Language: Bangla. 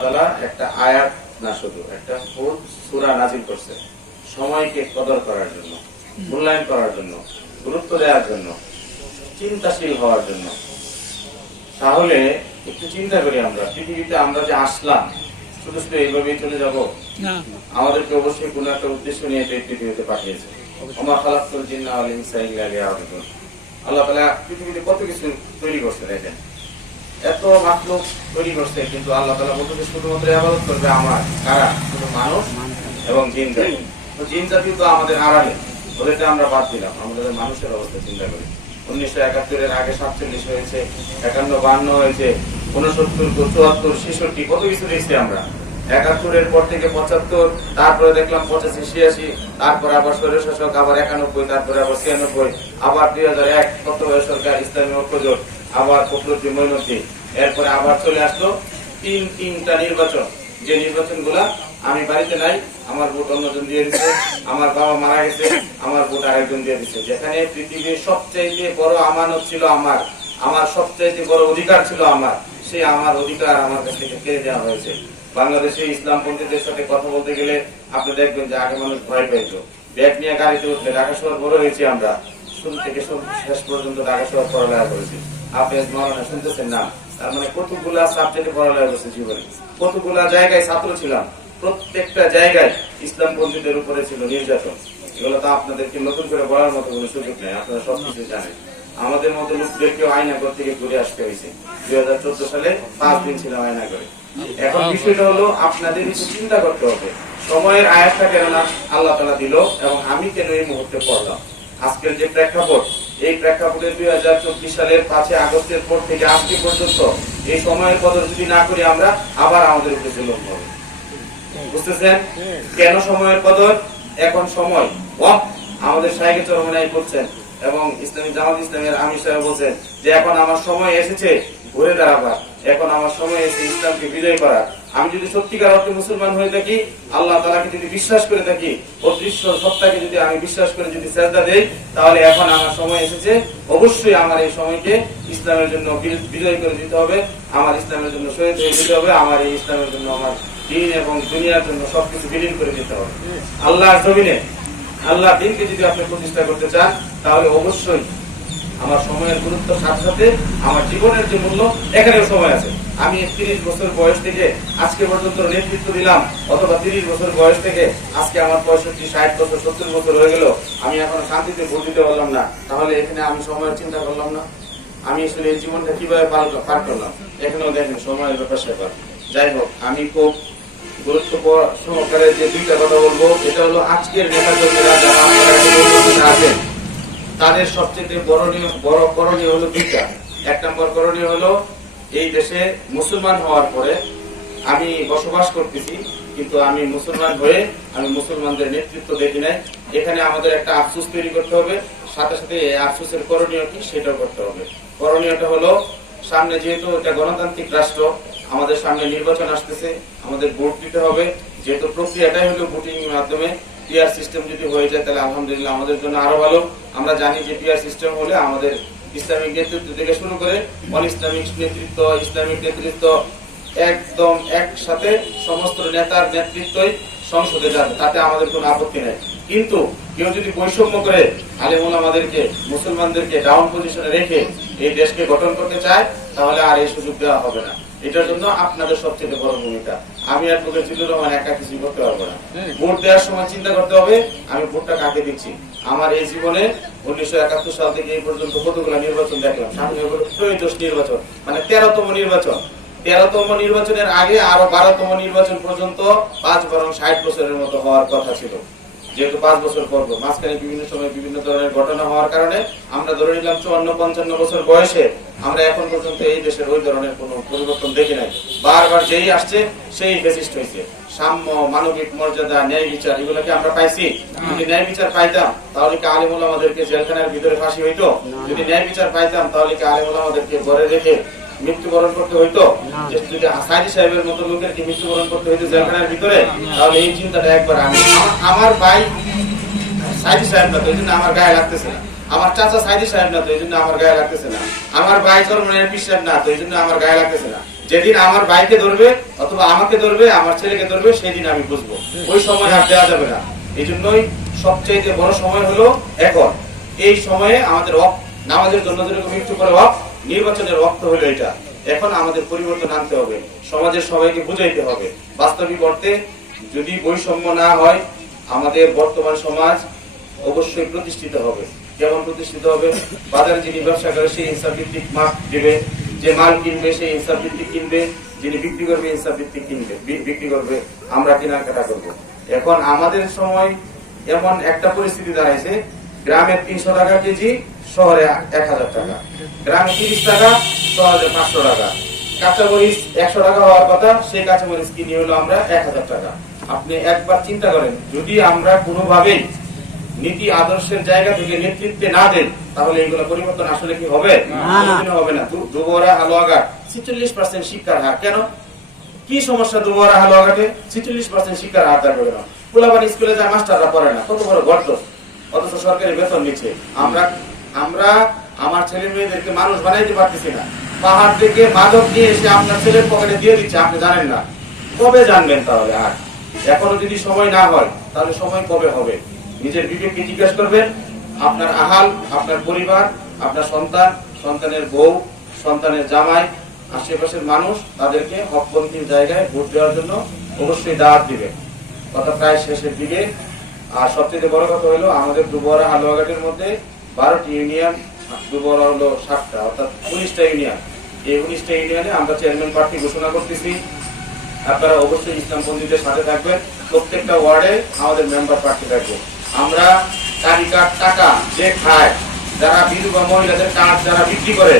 তাআলা একটা আয়াত না শুধু একটা ফুল সূরা নাজিল করছে। সময়কে কদর করার জন্য মূল্যায়ন করার জন্য গুরুত্ব দেওয়ার জন্য চিন্তাশীল হওয়ার জন্য। তাহলে একটু চিন্তা করি আমরা পৃথিবীতে আমরা যে আসলাম শুধু শুধু এইভাবেই চলে যাব? আমাদেরকে অবশ্যই কোনো একটা উদ্দেশ্য নিয়ে এই পৃথিবীতে পাঠিয়েছে। আমার খালাকুল জিন্না আল ইনসা ইল্লা লিয়াবুদুন। আল্লাহ তাআলা পৃথিবীতে কত কিছু তৈরি করছে দেখেন। এত তৈরি করছে, কিন্তু আল্লাহ তাআলা বলতে শুধুমাত্র ইবাদত করবে কারা? শুধু মানুষ এবং জিন তো জিন জাতি তো আমাদের আড়ালে, ওদেরকে আমরা বাদ দিলাম। আমাদের মানুষের অবস্থা চিন্তা করি। উনিশশো একাত্তরের আগে সাতচল্লিশ হয়েছে, একান্ন বান্ন হয়েছে, উনসত্তর, চুয়াত্তর, ছেষট্টি, কত কিছু দেখছি আমরা। একাত্তরের পর থেকে পঁচাত্তর, তারপরে দেখলাম পঁচাশি, ছিয়াশি, তারপর আবার শাসক, আবার একানব্বই, তারপরে আবার ছিয়ানব্বই, আবার দুই হাজার এক তত্ত্বাবধায়ক সরকার, ইসলামী ঐক্যজোট আবার ফখরুদ্দিন মৈনদ্দি এরপরে আবার চলে আসলো তিন তিনটা নির্বাচন। যে নির্বাচন আমি বাড়িতে নাই, আমার ভোট অন্যজন দিয়ে দিচ্ছে আমার বাবা মারা গেছে, আমার ভোট আরেকজন দিয়ে দিচ্ছে যেখানে পৃথিবীর সবচাইতে বড় আমানত ছিল আমার আমার সবচাইতে বড় অধিকার ছিল আমার, সেই আমার অধিকার আমার কাছ থেকে কেড়ে দেওয়া হয়েছে। বাংলাদেশে ইসলামপন্থীদের সাথে কথা বলতে গেলে আপনি দেখবেন যে আগে মানুষ ভয় পেয়েছ ব্যাগ নিয়ে গাড়িতে উঠলে ঢাকা শহর বড় হয়েছি আমরা। শুরু থেকে শেষ পর্যন্ত ঢাকা শহর পড়ালেখা করেছি। তার মানে মতো কোনো সুযোগ আয়নাগর থেকে ঘুরে আসতে হয়েছে। দুই হাজার চোদ্দ সালে পাঁচ দিন ছিলাম আয়নাগরে এখন বিষয়টা হলো আপনাদের একটু চিন্তা করতে হবে। সময়ের আয়াতটা কেন না আল্লাহ তালা দিল এবং আমি কেন এই মুহূর্তে পড়লাম? আজকের যে প্রেক্ষাপট এই প্রেক্ষাপটে দুই হাজার চব্বিশ সালের পাঁচই আগস্টের পর থেকে আজকে পর্যন্ত এই সময়ের কদর যদি না করি আমরা আবার আমাদের উপরে জুলুম হবে বুঝতেছেন? কেন সময়ের কদর? এখন সময়। ওয়াক্ত আমাদের সাহেবের চরমনাই করছেন এবং ইসলামী জামাত ইসলামের আমির সাহেব বলছেন যে, এখন আমার সময় এসেছে, ঘুরে দাঁড়াবার। এখন আমার সময় এসে ইসলামকে বিজয় করার। আমি যদি সত্যিকার অর্থে মুসলমান হয়ে থাকি, আল্লাহ তালাকে যদি বিশ্বাস করে থাকি, অদৃশ্য সত্তাকে যদি আমি বিশ্বাস করে যদি শ্রদ্ধা দেই, তাহলে এখন আমার সময় এসেছে। অবশ্যই আমার এই সময়কে ইসলামের জন্য বিজয় করে দিতে হবে, আমার ইসলামের জন্য শহীদ হয়ে দিতে হবে, আমার এই ইসলামের জন্য আমার দিন এবং দুনিয়ার জন্য সবকিছু বিলীন করে দিতে হবে। আল্লাহ জমিনে আল্লাহ দিনকে যদি আপনি প্রতিষ্ঠা করতে চান, তাহলে অবশ্যই আমার সময়ের গুরুত্ব সাথে সাথে আমার জীবনের যে মূল্য, এখানেও সময় আছে। আমি তিরিশ বছর বয়স থেকে আজকে পর্যন্ত নেতৃত্ব দিলাম, অথবা তিরিশ বছর বয়স থেকে আজকে আমার পঁয়ষট্টি, ষাট বছর, সত্তর বছর হয়ে গেল, আমি এখনও শান্তিতে ভোট দিতে পারলাম না। তাহলে এখানে আমি সময়ের চিন্তা করলাম না। আমি আসলে এই জীবনটা কীভাবে পার করলাম? এখানেও দেখেন, সময়ের ব্যাপার স্যাপার। যাই হোক, আমি খুব গুরুত্ব সহকারে যে দুইটা কথা বলব, এটা হলো আজকের আছেন তাদের সবচেয়ে বড় করণীয় হলো দুইটা। এক নম্বর করণীয় হলো এই দেশে মুসলমান হওয়ার পরে আমি বসবাস করতেছি, কিন্তু আমি মুসলমান হয়ে আমি মুসলমানদের নেতৃত্ব দেখি নাই। এখানে আমাদের একটা আফসোস তৈরি করতে হবে, সাথে সাথে এই আফসোসের করণীয় কি সেটাও করতে হবে। করণীয়টা হলো, সামনে যেহেতু এটা গণতান্ত্রিক রাষ্ট্র, আমাদের সামনে নির্বাচন আসতেছে, আমাদের ভোট দিতে হবে। যেহেতু প্রক্রিয়াটাই হলো ভোটিং মাধ্যমে পিআর সিস্টেম যদি হয়ে যায়, তাহলে আলহামদুলিল্লাহ আমাদের জন্য আরও ভালো। আমরা জানি যে পিআর সিস্টেম হলে আমাদের ইসলামিক নেতৃত্ব থেকে শুরু করে অল ইসলামিক নেতৃত্ব ইসলামিক নেতৃত্ব একদম একসাথে সমস্ত নেতার নেতৃত্বই সংসদে যাবে তাতে আমাদের কোনো আপত্তি নেই। কিন্তু কেউ যদি বৈষম্য করে আলেমুল আমাদেরকে মুসলমানদেরকে ডাউন পজিশনে রেখে এই দেশকে গঠন করতে চায় তাহলে আর এই সুযোগ দেওয়া হবে না। এটার জন্য আপনাদের সবচেয়ে বড় ভূমিকা। আমি আর জিল্লুর রহমান একা কিছু করতে পারব না। ভোট দেওয়ার সময় চিন্তা করতে হবে আমি ভোটটা কাকে দিচ্ছি? আমার এই জীবনে উনিশশো একাত্তর সাল থেকে এই পর্যন্ত কতগুলো নির্বাচন দেখলাম? সামনে ত্রয়োদশ নির্বাচন মানে তেরোতম নির্বাচন। তেরোতম নির্বাচনের আগে আরও বারোতম নির্বাচন পর্যন্ত পাঁচ বরং ষাট বছরের মতো হওয়ার কথা ছিল। যেহেতু পাঁচ বছর পর্ব, মাঝখানে বিভিন্ন সময় বিভিন্ন ধরনের ঘটনা হওয়ার কারণে আমরা ধরে নিলাম চুয়ান্ন, পঞ্চান্ন বছর বয়সে আমরা এখন পর্যন্ত এই দেশের ওই ধরনের কোনো পরিবর্তন দেখি নাই। বারবার যেই আসছে, সেই ফেসিস্ট হয়েছে সাম্য মানবিক মর্যাদা ন্যায় বিচার এগুলোকে আমরা পাইছি। যদি ন্যায় বিচার পাইতাম তাহলে কি আলিমুল আমাদেরকে জেলখানার ভিতরে ফাঁসি হইতো? যদি ন্যায় বিচার পাইতাম তাহলে কি আলিমুল আমাদেরকে ঘরে রেখে মৃত্যুবরণ করতে হইতো? যদি সাইদি সাহেবের মতো লোকের কি মৃত্যুবরণ করতে হইতো জেলখানার ভিতরে তাহলে এই চিন্তাটা একবার আমি আমার- ভাই সাইদি সাহেব না তো এই জন্য আমার গায়ে লাগতেছে না। আমার চাচা সাইদি সাহেব না তো এই জন্য আমার গায়ে লাগতেছে না। আমার ভাই চরমনের পীর সাহেব না তো এই জন্য আমার গায়ে লাগতেছে না। যেদিন আমার ভাইকে ধরবে অথবা আমাকে ধরবে, আমার ছেলেকে ধরবে, সেদিন আমি বুঝব। ওই সময় আর দেওয়া যাবে না। এই জন্যই সবচেয়ে বড় সময় হলো এখন। এই সময়ে আমাদের অফ নামাজের জন্য একটু করে অফ নির্বাচনের রক্ত হলো এটা। এখন আমাদের পরিবর্তন আনতে হবে। সমাজের সবাইকে বুঝাইতে হবে। বাস্তবিক অর্থে যদি বৈষম্য না হয়, আমাদের বর্তমান সমাজ অবশ্যই প্রতিষ্ঠিত হবে। যেমন প্রতিষ্ঠিত হবে, বাজারে যিনি ব্যবসা করে, সেই হিসাব ভিত্তিক মাপ দেবে। যে মাল কিনবে সেই হিসাব ভিত্তিক কিনবে, যিনি বিক্রি করবে হিসাব ভিত্তিক কিনবে বিক্রি করবে, আমরা কেনাকাটা করব। এখন আমাদের সময় এমন একটা পরিস্থিতি দাঁড়াইছে, গ্রামে তিনশো টাকা কেজি, শহরে এক হাজার টাকা। গ্রামে তিরিশ টাকা, শহরে পাঁচশো টাকা। কাঁচা মরিচ একশো টাকা হওয়ার কথা, সেই কাঁচা মরিচ কিনে হলো আমরা এক হাজার টাকা। আপনি একবার চিন্তা করেন, যদি আমরা কোনোভাবেই নীতি আদর্শের জায়গা থেকে নেতৃত্বে না দেন তাহলে এইগুলো পরিবর্তন আসলে কি হবে? হবে না? দুবরা হালুয়াঘাট ছিচল্লিশ পার্সেন্ট শিক্ষার হার। কেন? কি সমস্যা দুবরা হালুয়াঘাটে? ছিচল্লিশ পার্সেন্ট শিক্ষার হার থাকবে কেন পোলাবান স্কুলে যায় মাস্টাররা পড়ে না কত বড় গর্ত। অথচ সরকারি বেতন নিচ্ছে। আমরা আমরা আমার ছেলে মেয়েদেরকে মানুষ বানাইতে পারতেছি না। পাহাড় থেকে মাদক নিয়ে এসে আপনার ছেলের পকেটে দিয়ে দিচ্ছে আপনি জানেন না। কবে জানবেন তাহলে আর? এখনও যদি সময় না হয় তাহলে সময় কবে হবে? নিজের বিবেককে জিজ্ঞাসা করবেন, আপনার আহাল, আপনার পরিবার, আপনার সন্তান, সন্তানের বউ, সন্তানের জামাই, আশেপাশের মানুষ, তাদেরকে হকপন্থীর জায়গায় ভোট দেওয়ার জন্য অবশ্যই দাওয়াত দিবে কথা প্রায় শেষের দিকে। আর সবচেয়ে বড় কথা হলো, আমাদের দুবরা হালুয়াঘাটের মধ্যে বারোটি ইউনিয়ন, দুবরা হলো সাতটা, অর্থাৎ উনিশটা ইউনিয়ন। এই উনিশটা ইউনিয়নে আমরা চেয়ারম্যান প্রার্থী ঘোষণা করতেছি। আপনারা অবশ্যই ইসলামপন্থীদের সাথে থাকবেন। প্রত্যেকটা ওয়ার্ডে আমাদের মেম্বার প্রার্থী থাকবে। আমরা তালিকার টাকা যে খায় যারা বিধবা মহিলাদের কার্ড যারা বিক্রি করে